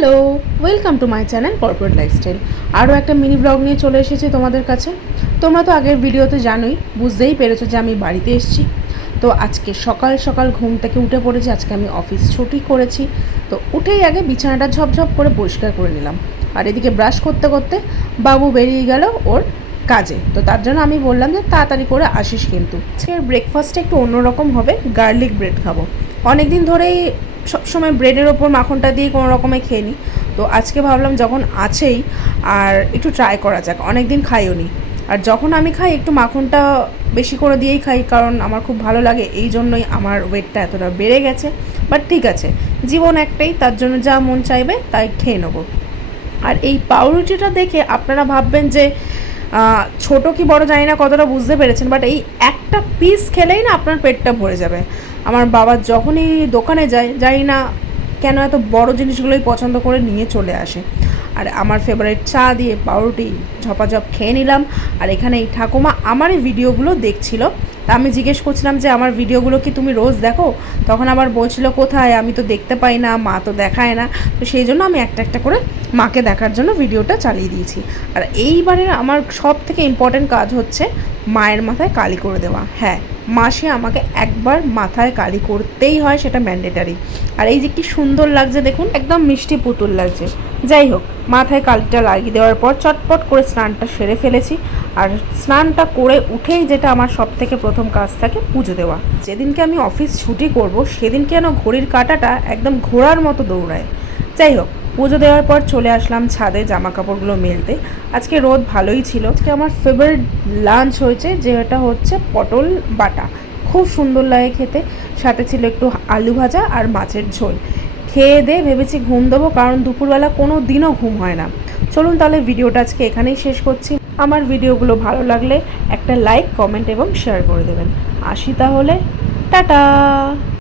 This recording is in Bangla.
Hello, welcome to my channel corporate lifestyle. আরও একটা মিনি ব্লগ নিয়ে চলে এসেছি তোমাদের কাছে। তোমরা তো আগের ভিডিওতে জানোই, বুঝতেই পেরেছো যে আমি বাড়িতে এসেছি। তো আজকে সকাল সকাল ঘুম থেকে উঠে পড়েছি। আজকে আমি অফিস ছুটি করেছি। তো উঠেই আগে বিছানাটা ঝপঝপ করে পরিষ্কার করে নিলাম। আর এদিকে ব্রাশ করতে করতে বাবু বেরিয়ে গেল ওর কাজে। তো তার জন্য আমি বললাম যে তাড়াতাড়ি করে আসিস। কিন্তু আজকের ব্রেকফাস্টটা একটু অন্যরকম হবে, গার্লিক ব্রেড খাবো। অনেক দিন ধরেই সবসময় ব্রেডের ওপর মাখনটা দিয়ে কোনো রকমে খেয়ে নিই। তো আজকে ভাবলাম যখন আছেই আর একটু ট্রাই করা যাক, অনেক দিন খাইও নি। আর যখন আমি খাই একটু মাখনটা বেশি করে দিয়েই খাই, কারণ আমার খুব ভালো লাগে। এই জন্যই আমার ওয়েটটা এতটা বেড়ে গেছে। বাট ঠিক আছে, জীবন একটাই, তার জন্য যা মন চাইবে তাই খেয়ে নেবো। আর এই পাউরুটিটা দেখে আপনারা ভাববেন যে ছোট কি বড় জানি না, কতটা বুঝতে পেরেছেন, বাট এই একটা পিস খেলেই না আপনার পেটটা ভরে যাবে। আমার বাবা যখনই দোকানে যায়, জানি না কেন এত বড় জিনিসগুলোই পছন্দ করে নিয়ে চলে আসে। আর আমার ফেভারিট চা দিয়ে পাউরুটি ঝপাঝপ খেয়ে নিলাম। আর এখানে এই ঠাকুমা আমার এই ভিডিওগুলো দেখছিল। তা আমি জিজ্ঞেস করছিলাম যে আমার ভিডিওগুলো কি তুমি রোজ দেখো? তখন আবার বলছিল কোথায়, আমি তো দেখতে পাই না, মা তো দেখায় না। তো সেই জন্য আমি একটা একটা করে মাকে দেখার জন্য ভিডিওটা চালিয়ে দিয়েছি। আর এইবারের আমার সব থেকে ইম্পর্ট্যান্ট কাজ হচ্ছে মায়ের মাথায় কালি করে দেওয়া। হ্যাঁ, মাসে আমাকে একবার মাথায় কালি করতেই হয়, সেটা ম্যান্ডেটারি। আর এই যে কি সুন্দর লাগছে দেখুন, একদম মিষ্টি পুতুল লাগছে। যাই হোক, মাথায় কালিটা লাগিয়ে দেওয়ার পর চটপট করে স্নানটা সেরে ফেলেছি। আর স্নানটা করে উঠেই যেটা আমার সব থেকে প্রথম কাজ থাকে, পুজো দেওয়া। যেদিনকে আমি অফিস ছুটি করব সেদিনকে যেন ঘড়ির কাঁটাটা একদম ঘোড়ার মতো দৌড়ায়। যাই হোক, পুজো দেওয়ার পর চলে আসলাম ছাদে জামা কাপড়গুলো মেলতে। আজকে রোদ ভালোই ছিল। আজকে আমার ফেভারিট লাঞ্চ হয়েছে, যেটা হচ্ছে পটল বাটা। খুব সুন্দর লাগে খেতে। সাথে ছিল একটু আলু ভাজা আর মাছের ঝোল। খেয়ে দিয়ে ভেবেছি ঘুম দেবো, কারণ দুপুরবেলা কোনো দিনও ঘুম হয় না। চলুন তাহলে ভিডিওটা আজকে এখানেই শেষ করছি। আমার ভিডিওগুলো ভালো লাগলে একটা লাইক, কমেন্ট এবং শেয়ার করে দেবেন। আসি তাহলে, টাটা।